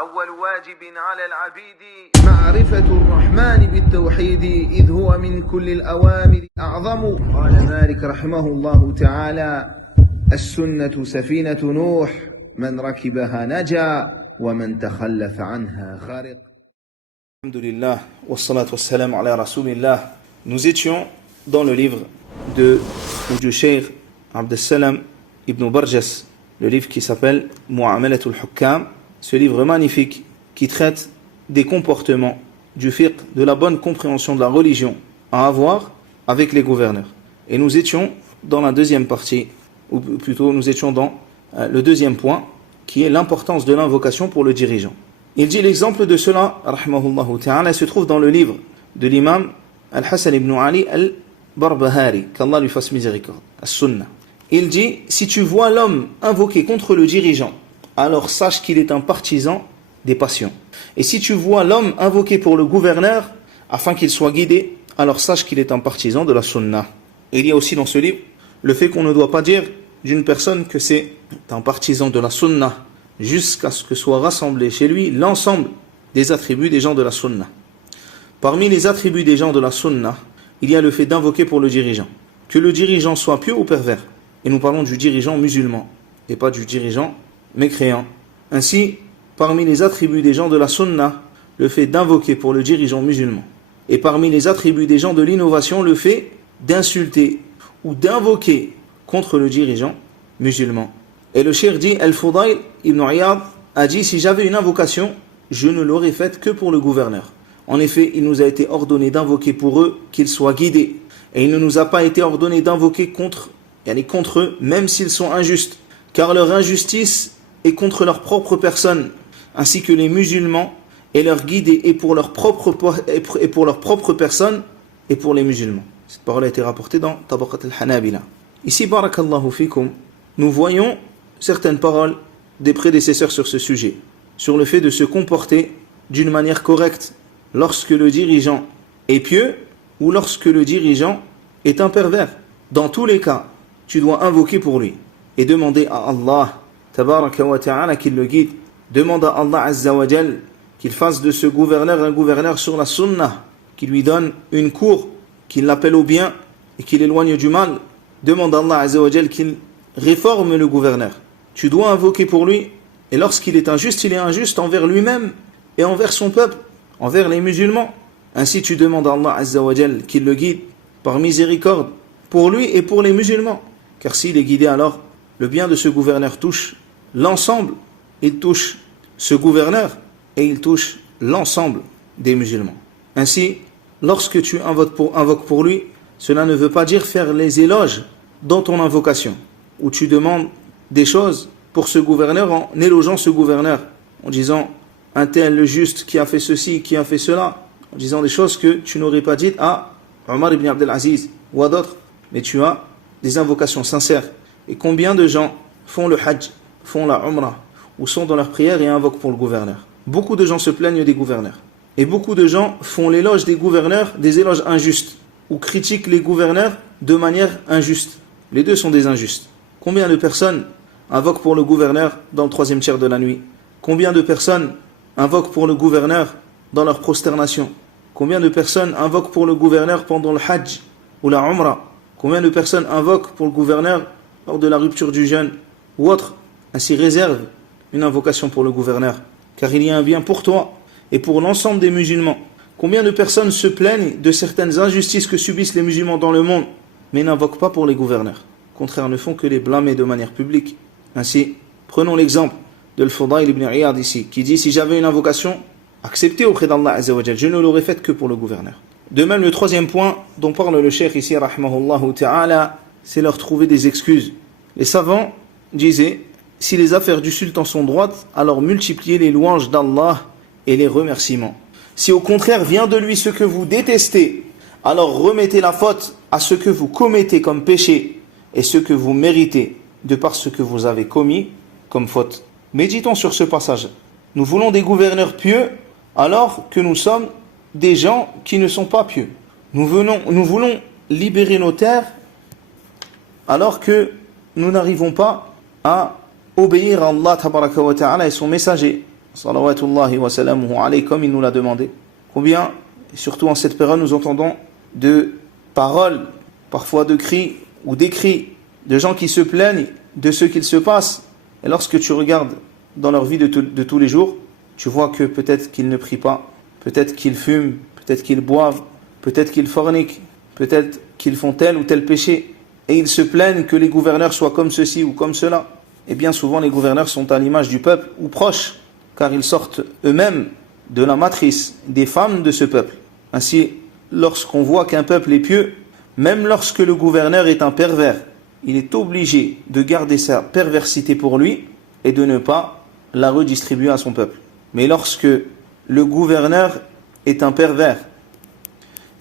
أول واجب على العبيد معرفة الرحمن بالتوحيد إذ هو من كل الأوامر أعظم. قال مالك رحمه الله تعالى: السنة سفينة نوح، من ركبها نجا ومن تخلف عنها غرق. Alhamdulillah, wassalatu wassalamu ala rasulillah. Nous étions dans le livre du Cheikh Abdessalam ibn Barjas, le livre qui s'appelle Mu'amalatul Hukkam, ce livre magnifique qui traite des comportements, du fiqh, de la bonne compréhension de la religion à avoir avec les gouverneurs. Et nous étions dans la deuxième partie, ou plutôt nous étions dans le deuxième point, qui est l'importance de l'invocation pour le dirigeant. Il dit l'exemple de cela, rahimahullah ta'ala, se trouve dans le livre de l'imam Al-Hassan ibn Ali al-Barbahari, qu'Allah lui fasse miséricorde, As-Sunnah. Il dit: si tu vois l'homme invoquer contre le dirigeant, alors sache qu'il est un partisan des passions. Et si tu vois l'homme invoquer pour le gouverneur, afin qu'il soit guidé, alors sache qu'il est un partisan de la Sunnah. Et il y a aussi dans ce livre le fait qu'on ne doit pas dire d'une personne que c'est un partisan de la Sunnah, jusqu'à ce que soit rassemblé chez lui l'ensemble des attributs des gens de la Sunnah. Parmi les attributs des gens de la Sunnah, il y a le fait d'invoquer pour le dirigeant, que le dirigeant soit pieux ou pervers. Et nous parlons du dirigeant musulman, et pas du dirigeant mécréant. Ainsi, parmi les attributs des gens de la Sunnah, le fait d'invoquer pour le dirigeant musulman. Et parmi les attributs des gens de l'innovation, le fait d'insulter ou d'invoquer contre le dirigeant musulman. Et le cheikh dit, Al-Fudayl ibn Iyad a dit: si j'avais une invocation, je ne l'aurais faite que pour le gouverneur. En effet, il nous a été ordonné d'invoquer pour eux qu'ils soient guidés. Et il ne nous a pas été ordonné d'invoquer contre eux, même s'ils sont injustes. Car leur injustice est contre leur propre personne, ainsi que les musulmans, et leur guide est pour leur propre personne et pour les musulmans. Cette parole a été rapportée dans Tabaqat al-Hanabila. Ici, barakallahu fikum, nous voyons certaines paroles des prédécesseurs sur ce sujet, sur le fait de se comporter d'une manière correcte lorsque le dirigeant est pieux ou lorsque le dirigeant est un pervers. Dans tous les cas, tu dois invoquer pour lui et demander à Allah tabaraka wa ta'ala qu'il le guide. Demande à Allah azza wa jal qu'il fasse de ce gouverneur un gouverneur sur la sunnah, qu'il lui donne une cour, qu'il l'appelle au bien et qu'il éloigne du mal. Demande à Allah azza wa jal qu'il réforme le gouverneur. Tu dois invoquer pour lui, et lorsqu'il est injuste, il est injuste envers lui-même et envers son peuple, envers les musulmans. Ainsi tu demandes à Allah azza wa jal qu'il le guide par miséricorde pour lui et pour les musulmans. Car s'il est guidé, alors le bien de ce gouverneur touche l'ensemble. Il touche ce gouverneur et il touche l'ensemble des musulmans. Ainsi, lorsque tu invoques pour lui, cela ne veut pas dire faire les éloges dans ton invocation, où tu demandes des choses pour ce gouverneur en élogeant ce gouverneur, en disant un tel le juste qui a fait ceci, qui a fait cela, en disant des choses que tu n'aurais pas dites à Omar ibn Abdelaziz ou à d'autres, mais tu as des invocations sincères. Et combien de gens font le hajj, font la umrah, ou sont dans leur prière et invoquent pour le gouverneur? Beaucoup de gens se plaignent des gouverneurs. Et beaucoup de gens font l'éloge des gouverneurs, des éloges injustes, ou critiquent les gouverneurs de manière injuste. Les deux sont des injustes. Combien de personnes invoquent pour le gouverneur dans le troisième tiers de la nuit? Combien de personnes invoquent pour le gouverneur dans leur prosternation? Combien de personnes invoquent pour le gouverneur pendant le hajj ou la umrah? Combien de personnes invoquent pour le gouverneur lors de la rupture du jeûne ou autre? Ainsi réserve une invocation pour le gouverneur, car il y a un bien pour toi et pour l'ensemble des musulmans. Combien de personnes se plaignent de certaines injustices que subissent les musulmans dans le monde, mais n'invoquent pas pour les gouverneurs? Au contraire, ne font que les blâmer de manière publique. Ainsi, prenons l'exemple de Al-Fudayl ibn Iyad ici, qui dit: si j'avais une invocation acceptée auprès d'Allah azza wa jal, je ne l'aurais faite que pour le gouverneur. De même, le troisième point dont parle le cheikh ici, rahimahullah ta'ala, c'est leur trouver des excuses. Les savants disaient: si les affaires du sultan sont droites, alors multipliez les louanges d'Allah et les remerciements. Si au contraire vient de lui ce que vous détestez, alors remettez la faute à ce que vous commettez comme péché et ce que vous méritez de par ce que vous avez commis comme faute. Méditons sur ce passage. Nous voulons des gouverneurs pieux alors que nous sommes des gens qui ne sont pas pieux. Nous voulons libérer nos terres alors que nous n'arrivons pas à obéir à Allah tabaraka wa ta'ala et son messager. salawatullahi wa salamuhu alayhi, comme il nous l'a demandé. Combien, et surtout en cette période, nous entendons de paroles, parfois de cris ou d'écrits, de gens qui se plaignent de ce qu'il se passe. Et lorsque tu regardes dans leur vie de tous les jours, tu vois que peut-être qu'ils ne prient pas, peut-être qu'ils fument, peut-être qu'ils boivent, peut-être qu'ils forniquent, peut-être qu'ils font tel ou tel péché. Et ils se plaignent que les gouverneurs soient comme ceci ou comme cela. Et bien souvent, les gouverneurs sont à l'image du peuple ou proches, car ils sortent eux-mêmes de la matrice des femmes de ce peuple. Ainsi, lorsqu'on voit qu'un peuple est pieux, même lorsque le gouverneur est un pervers, il est obligé de garder sa perversité pour lui et de ne pas la redistribuer à son peuple. Mais lorsque le gouverneur est un pervers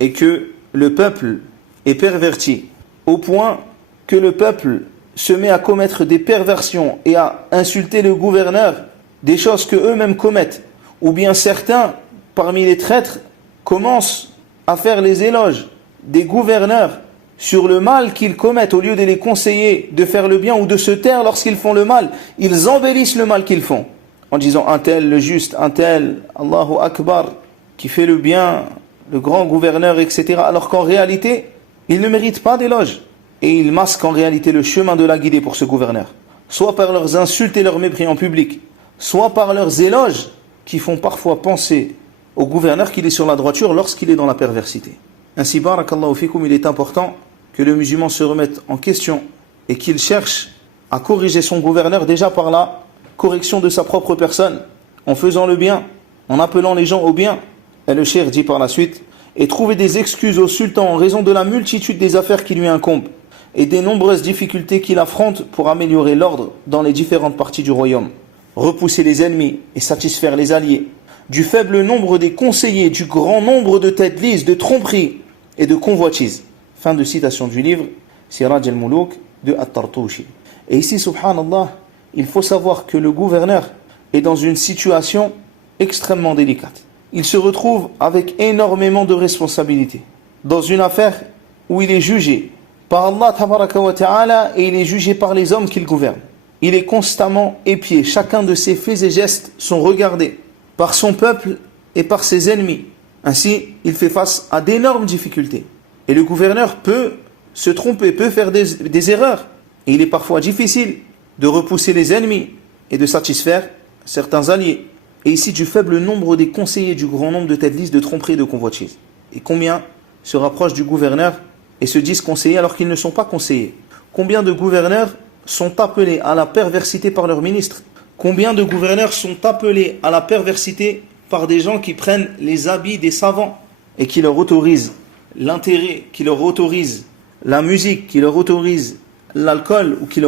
et que le peuple est perverti au point que le peuple se met à commettre des perversions et à insulter le gouverneur, des choses que eux-mêmes commettent, ou bien certains parmi les traîtres commencent à faire les éloges des gouverneurs sur le mal qu'ils commettent, au lieu de les conseiller de faire le bien ou de se taire lorsqu'ils font le mal, ils embellissent le mal qu'ils font en disant un tel, le juste, un tel, Allahu Akbar, qui fait le bien, le grand gouverneur, etc. Alors qu'en réalité, ils ne méritent pas d'éloge. Et ils masquent en réalité le chemin de la guidée pour ce gouverneur. Soit par leurs insultes et leurs mépris en public, soit par leurs éloges qui font parfois penser au gouverneur qu'il est sur la droiture lorsqu'il est dans la perversité. Ainsi, barakallahu fikum, il est important que le musulman se remette en question et qu'il cherche à corriger son gouverneur déjà par la correction de sa propre personne, en faisant le bien, en appelant les gens au bien. Et le cheikh dit par la suite, et trouver des excuses au sultan en raison de la multitude des affaires qui lui incombent et des nombreuses difficultés qu'il affronte pour améliorer l'ordre dans les différentes parties du royaume, repousser les ennemis et satisfaire les alliés, du faible nombre des conseillers, du grand nombre de têtes lises, de tromperies et de convoitises. Fin de citation du livre Siraj al-Muluk de At-Tartouchi. Et ici, subhanallah, il faut savoir que le gouverneur est dans une situation extrêmement délicate. Il se retrouve avec énormément de responsabilités dans une affaire où il est jugé par Allah tabaraka wa ta'ala et il est jugé par les hommes qu'il gouverne. Il est constamment épié, chacun de ses faits et gestes sont regardés par son peuple et par ses ennemis. Ainsi, il fait face à d'énormes difficultés. Et le gouverneur peut se tromper, peut faire des erreurs. Et il est parfois difficile de repousser les ennemis et de satisfaire certains alliés. Et ici, du faible nombre des conseillers, du grand nombre de têtes lisses, de tromperies et de convoitises. Et combien se rapprochent du gouverneur et se disent conseillers alors qu'ils ne sont pas conseillers? Combien de gouverneurs sont appelés à la perversité par leurs ministres? Combien de gouverneurs sont appelés à la perversité par des gens qui prennent les habits des savants et qui leur autorisent l'intérêt, qui leur autorisent la musique, qui leur autorisent l'alcool ou qui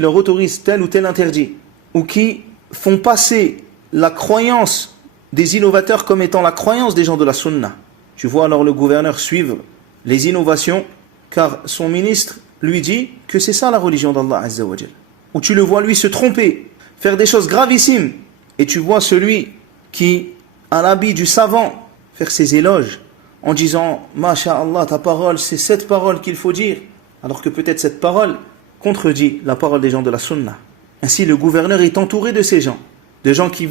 leur autorisent tel ou tel interdit, ou qui font passer la croyance des innovateurs comme étant la croyance des gens de la sunna. Tu vois alors le gouverneur suivre les innovations car son ministre lui dit que c'est ça la religion d'Allah Azza wa Jal. Ou tu le vois lui se tromper, faire des choses gravissimes, et tu vois celui qui a l'habit du savant faire ses éloges en disant « Masha'Allah, ta parole, c'est cette parole qu'il faut dire », alors que peut-être cette parole contredit la parole des gens de la sunna. Ainsi le gouverneur est entouré de ces gens, de gens qui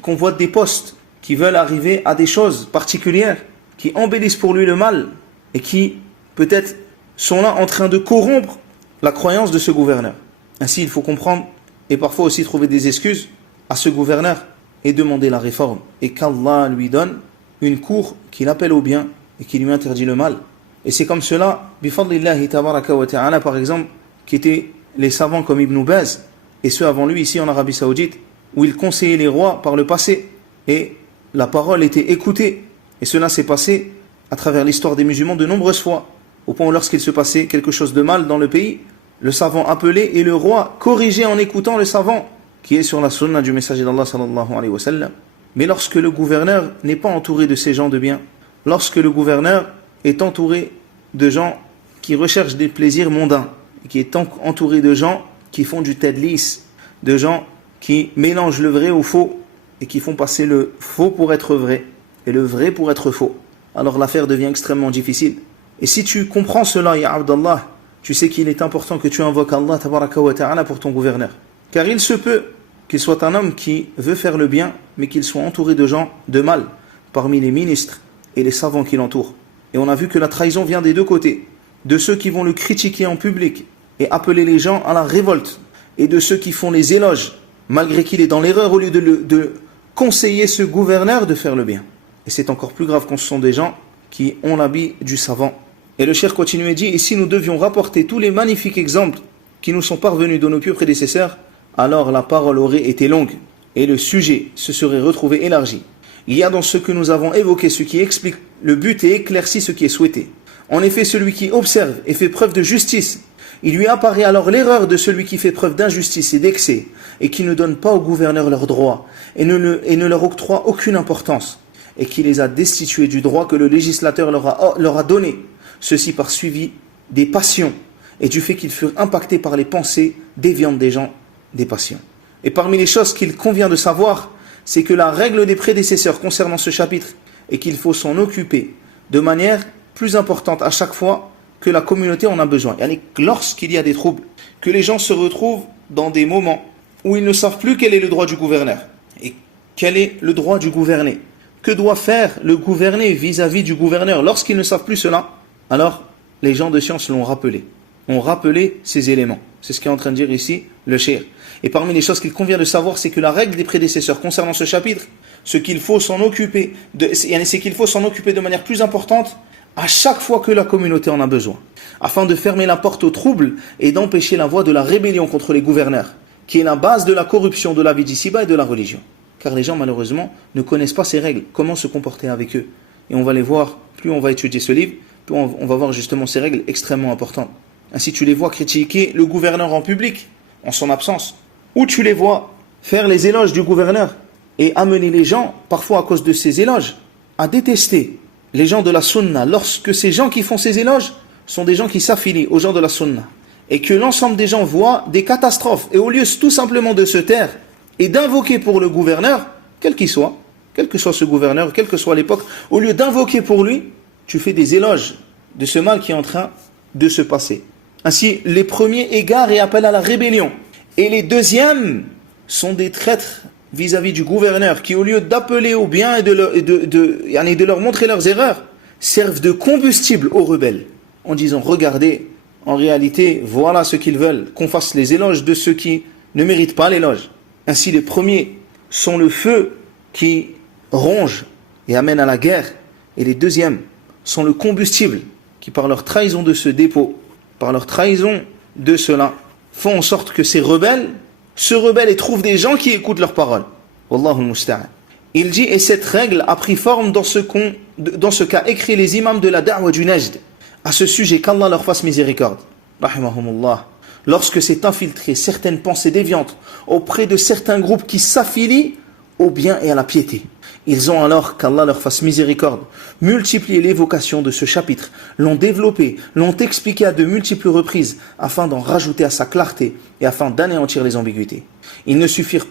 convoitent des postes, qui veulent arriver à des choses particulières, qui embellissent pour lui le mal, et qui peut-être sont là en train de corrompre la croyance de ce gouverneur. Ainsi il faut comprendre, et parfois aussi trouver des excuses à ce gouverneur, et demander la réforme, et qu'Allah lui donne une cour qui l'appelle au bien, et qui lui interdit le mal. Et c'est comme cela, bifadlillahi tabaraka wa ta'ala, par exemple, qui étaient les savants comme Ibn Baz, et ceux avant lui ici en Arabie Saoudite, où il conseillait les rois par le passé, et la parole était écoutée. Et cela s'est passé à travers l'histoire des musulmans de nombreuses fois, au point où lorsqu'il se passait quelque chose de mal dans le pays, le savant appelait et le roi corrigeait en écoutant le savant, qui est sur la sunna du messager d'Allah sallallahu alayhi wa sallam. Mais lorsque le gouverneur n'est pas entouré de ces gens de bien, lorsque le gouverneur est entouré de gens qui recherchent des plaisirs mondains, et qui est entouré de gens qui font du tadlis, de gens qui mélangent le vrai au faux, et qui font passer le faux pour être vrai, et le vrai pour être faux, alors l'affaire devient extrêmement difficile. Et si tu comprends cela, ya Abdallah, tu sais qu'il est important que tu invoques Allah tabaraka wa ta'ala pour ton gouverneur. Car il se peut qu'il soit un homme qui veut faire le bien, mais qu'il soit entouré de gens de mal, parmi les ministres et les savants qui l'entourent. Et on a vu que la trahison vient des deux côtés, de ceux qui vont le critiquer en public et appeler les gens à la révolte, et de ceux qui font les éloges, malgré qu'il est dans l'erreur, au lieu de conseiller ce gouverneur de faire le bien. Et c'est encore plus grave quand ce sont des gens qui ont l'habit du savant. Et le cheikh continue et dit, et si nous devions rapporter tous les magnifiques exemples qui nous sont parvenus de nos pieux prédécesseurs, alors la parole aurait été longue, et le sujet se serait retrouvé élargi. Il y a dans ce que nous avons évoqué ce qui explique le but et éclaircit ce qui est souhaité. En effet, celui qui observe et fait preuve de justice, il lui apparaît alors l'erreur de celui qui fait preuve d'injustice et d'excès, et qui ne donne pas aux gouverneurs leurs droits, et ne leur octroie aucune importance, et qui les a destitués du droit que le législateur leur a donné, ceci par suivi des passions, et du fait qu'ils furent impactés par les pensées déviantes des gens des passions. Et parmi les choses qu'il convient de savoir, c'est que la règle des prédécesseurs concernant ce chapitre est qu'il faut s'en occuper de manière plus importante à chaque fois que la communauté en a besoin. Et lorsqu'il y a des troubles, que les gens se retrouvent dans des moments où ils ne savent plus quel est le droit du gouverneur et quel est le droit du gouverné. Que doit faire le gouverné vis-à-vis du gouverneur? Lorsqu'ils ne savent plus cela, alors les gens de science l'ont rappelé, ont rappelé ces éléments. C'est ce qu'est en train de dire ici le cheikh. Et parmi les choses qu'il convient de savoir, c'est que la règle des prédécesseurs concernant ce chapitre, c'est qu'il faut s'en occuper de manière plus importante à chaque fois que la communauté en a besoin, afin de fermer la porte au trouble et d'empêcher la voie de la rébellion contre les gouverneurs, qui est la base de la corruption de la vie d'ici-bas et de la religion. Car les gens, malheureusement, ne connaissent pas ces règles, comment se comporter avec eux. Et on va les voir, plus on va étudier ce livre, plus on va voir justement ces règles extrêmement importantes. Ainsi, tu les vois critiquer le gouverneur en public, en son absence, ou tu les vois faire les éloges du gouverneur et amener les gens, parfois à cause de ces éloges, à détester les gens de la sunna, lorsque ces gens qui font ces éloges sont des gens qui s'affilient aux gens de la sunna, et que l'ensemble des gens voient des catastrophes, et au lieu tout simplement de se taire et d'invoquer pour le gouverneur, quel qu'il soit, quel que soit ce gouverneur, quelle que soit l'époque, au lieu d'invoquer pour lui, tu fais des éloges de ce mal qui est en train de se passer. Ainsi, les premiers égarent et appellent à la rébellion, et les deuxièmes sont des traîtres vis-à-vis du gouverneur, qui au lieu d'appeler au bien et de leur montrer leurs erreurs, servent de combustible aux rebelles, en disant, regardez, en réalité, voilà ce qu'ils veulent, qu'on fasse les éloges de ceux qui ne méritent pas l'éloge. Ainsi, les premiers sont le feu qui ronge et amène à la guerre, et les deuxièmes sont le combustible qui, par leur trahison de ce dépôt, par leur trahison de cela, font en sorte que ces rebelles se rebellent et trouvent des gens qui écoutent leurs paroles. Wallahu al-musta'an. Il dit, et cette règle a pris forme dans ce qu'a écrit les imams de la da'wa du Najd, à ce sujet, qu'Allah leur fasse miséricorde. Rahimahumullah. Lorsque s'est infiltré certaines pensées déviantes auprès de certains groupes qui s'affilient au bien et à la piété. Ils ont alors, qu'Allah leur fasse miséricorde, multiplié l'évocation de ce chapitre, l'ont développé, l'ont expliqué à de multiples reprises, afin d'en rajouter à sa clarté et afin d'anéantir les ambiguïtés. Ils ne se suffirent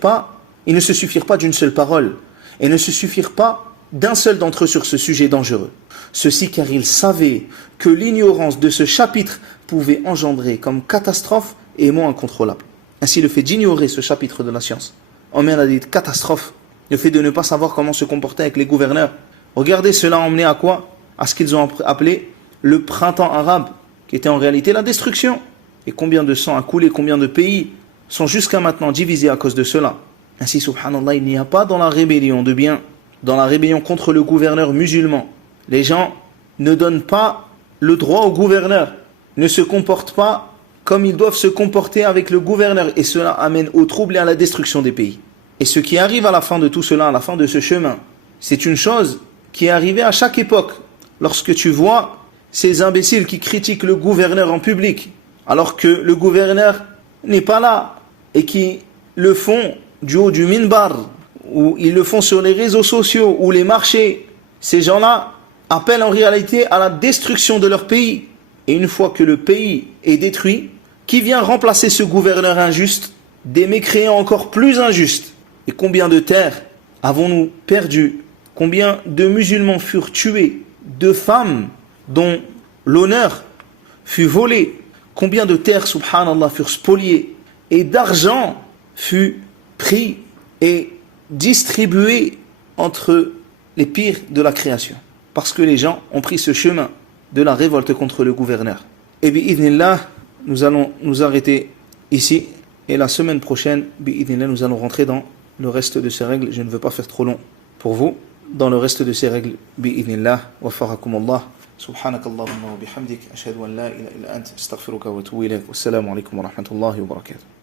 pas d'une seule parole, et ne se suffirent pas d'un seul d'entre eux sur ce sujet dangereux. Ceci car ils savaient que l'ignorance de ce chapitre pouvait engendrer comme catastrophe et mot incontrôlable. Ainsi, le fait d'ignorer ce chapitre de la science emmène à des catastrophes. Le fait de ne pas savoir comment se comporter avec les gouverneurs. Regardez, cela a emmené à quoi? À ce qu'ils ont appelé le printemps arabe, qui était en réalité la destruction. Et combien de sang a coulé, combien de pays sont jusqu'à maintenant divisés à cause de cela. Ainsi, subhanallah, il n'y a pas dans la rébellion de bien, dans la rébellion contre le gouverneur musulman, les gens ne donnent pas le droit au gouverneur, ne se comportent pas comme ils doivent se comporter avec le gouverneur, et cela amène au trouble et à la destruction des pays. Et ce qui arrive à la fin de tout cela, à la fin de ce chemin, c'est une chose qui est arrivée à chaque époque. Lorsque tu vois ces imbéciles qui critiquent le gouverneur en public, alors que le gouverneur n'est pas là, et qui le font du haut du minbar, ou ils le font sur les réseaux sociaux, ou les marchés, ces gens-là appellent en réalité à la destruction de leur pays. Et une fois que le pays est détruit, qui vient remplacer ce gouverneur injuste? Des mécréants encore plus injustes. Et combien de terres avons-nous perdu? Combien de musulmans furent tués? De femmes dont l'honneur fut volé? Combien de terres, subhanallah, furent spoliées? Et d'argent fut pris et distribué entre les pires de la création. Parce que les gens ont pris ce chemin de la révolte contre le gouverneur. Et bi'idhnillah, nous allons nous arrêter ici. Et la semaine prochaine, bi'idhnillah, nous allons rentrer dans le reste de ces règles. Je ne veux pas faire trop long pour vous. Dans le reste de ces règles, bi'idhnillah, wa farakumullah. سبحانك اللهم وبحمدك أشهد أن لا إله إلا أنت أستغفرك وأتوب إليك والسلام عليكم ورحمة الله وبركاته